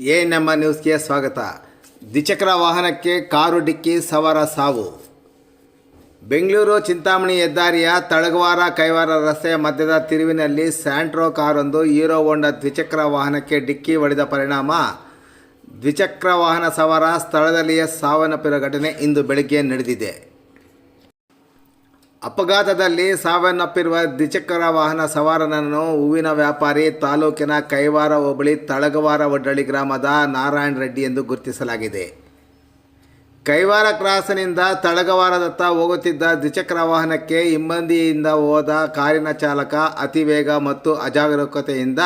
ನಮ್ಮ ನ್ಯೂಸ್ಗೆ ಸ್ವಾಗತ. ದ್ವಿಚಕ್ರ ವಾಹನಕ್ಕೆ ಕಾರು ಡಿಕ್ಕಿ ಸವಾರ ಸಾವು. ಬೆಂಗಳೂರು ಚಿಂತಾಮಣಿ ಹೆದ್ದಾರಿಯ ತಳಗವಾರ ಕೈವಾರ ರಸ್ತೆಯ ಮಧ್ಯದ ತಿರುವಿನಲ್ಲಿ ಸ್ಯಾಂಟ್ರೋ ಕಾರೊಂದು ಹೀರೋ ಹೋಂಡಾ ದ್ವಿಚಕ್ರ ವಾಹನಕ್ಕೆ ಡಿಕ್ಕಿ ಹೊಡೆದ ಪರಿಣಾಮ ದ್ವಿಚಕ್ರ ವಾಹನ ಸವಾರ ಸ್ಥಳದಲ್ಲಿಯೇ ಸಾವನ್ನಪ್ಪಿರುವ ಘಟನೆ ಇಂದು ಬೆಳಗ್ಗೆ ನಡೆದಿದೆ. ಅಪಘಾತದಲ್ಲಿ ಸಾವನ್ನಪ್ಪಿರುವ ದ್ವಿಚಕ್ರ ವಾಹನ ಸವಾರನನ್ನು ಹೂವಿನ ವ್ಯಾಪಾರಿ, ತಾಲೂಕಿನ ಕೈವಾರ ಹೋಬಳಿ ತಳಗವಾರ ಒಡ್ಡಳ್ಳಿ ಗ್ರಾಮದ ನಾರಾಯಣ ರೆಡ್ಡಿ ಎಂದು ಗುರುತಿಸಲಾಗಿದೆ. ಕೈವಾರ ಕ್ರಾಸ್ನಿಂದ ತಳಗವಾರದತ್ತ ಹೋಗುತ್ತಿದ್ದ ದ್ವಿಚಕ್ರ ವಾಹನಕ್ಕೆ ಹಿಂಬದಿಯಿಂದ ಹೋದ ಕಾರಿನ ಚಾಲಕ ಅತಿ ವೇಗ ಮತ್ತು ಅಜಾಗರೂಕತೆಯಿಂದ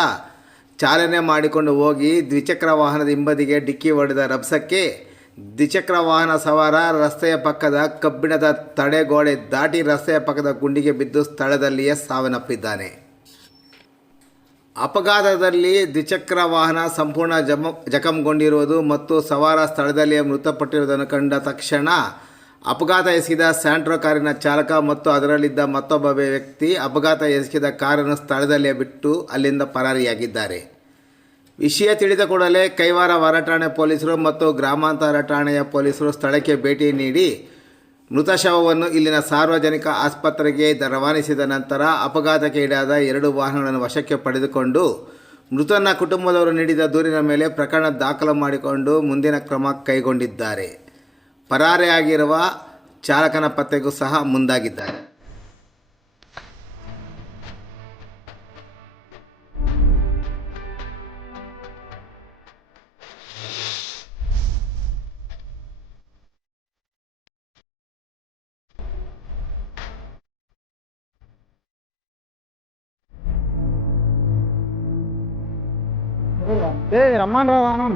ಚಾಲನೆ ಮಾಡಿಕೊಂಡು ಹೋಗಿ ದ್ವಿಚಕ್ರ ವಾಹನದ ಹಿಂಬದಿಗೆ ಡಿಕ್ಕಿ ಹೊಡೆದ ರಭಸಕ್ಕೆ ದ್ವಿಚಕ್ರ ವಾಹನ ಸವಾರ ರಸ್ತೆಯ ಪಕ್ಕದ ಕಬ್ಬಿಣದ ತಡೆಗೋಡೆ ದಾಟಿ ರಸ್ತೆಯ ಪಕ್ಕದ ಗುಂಡಿಗೆ ಬಿದ್ದು ಸ್ಥಳದಲ್ಲಿಯೇ ಸಾವನ್ನಪ್ಪಿದ್ದಾನೆ. ಅಪಘಾತದಲ್ಲಿ ದ್ವಿಚಕ್ರ ವಾಹನ ಸಂಪೂರ್ಣ ಜಖಂಗೊಂಡಿರುವುದು ಮತ್ತು ಸವಾರ ಸ್ಥಳದಲ್ಲಿಯೇ ಮೃತಪಟ್ಟಿರುವುದನ್ನು ಕಂಡ ತಕ್ಷಣ ಅಪಘಾತ ಎಸಗಿದ ಸ್ಯಾಂಟ್ರೋ ಕಾರಿನ ಚಾಲಕ ಮತ್ತು ಅದರಲ್ಲಿದ್ದ ಮತ್ತೊಬ್ಬ ವ್ಯಕ್ತಿ ಅಪಘಾತ ಎಸಗಿದ ಕಾರನ್ನು ಸ್ಥಳದಲ್ಲೇ ಬಿಟ್ಟು ಅಲ್ಲಿಂದ ಪರಾರಿಯಾಗಿದ್ದಾರೆ. ವಿಷಯ ತಿಳಿದ ಕೂಡಲೇ ಕೈವಾರ ಹೊರಠಾಣೆ ಪೊಲೀಸರು ಮತ್ತು ಗ್ರಾಮಾಂತರ ಠಾಣೆಯ ಪೊಲೀಸರು ಸ್ಥಳಕ್ಕೆ ಭೇಟಿ ನೀಡಿ ಮೃತ ಶವವನ್ನು ಇಲ್ಲಿನ ಸಾರ್ವಜನಿಕ ಆಸ್ಪತ್ರೆಗೆ ರವಾನಿಸಿದ ನಂತರ ಅಪಘಾತಕ್ಕೆ ಈಡಾದ 2 ವಾಹನಗಳನ್ನು ವಶಕ್ಕೆ ಪಡೆದುಕೊಂಡು ಮೃತನ ಕುಟುಂಬದವರು ನೀಡಿದ ದೂರಿನ ಮೇಲೆ ಪ್ರಕರಣ ದಾಖಲು ಮಾಡಿಕೊಂಡು ಮುಂದಿನ ಕ್ರಮ ಕೈಗೊಂಡಿದ್ದಾರೆ. ಪರಾರಿಯಾಗಿರುವ ಚಾಲಕನ ಪತ್ತೆಗೂ ಸಹ ಮುಂದಾಗಿದ್ದಾರೆ. రమ్మని రాదానం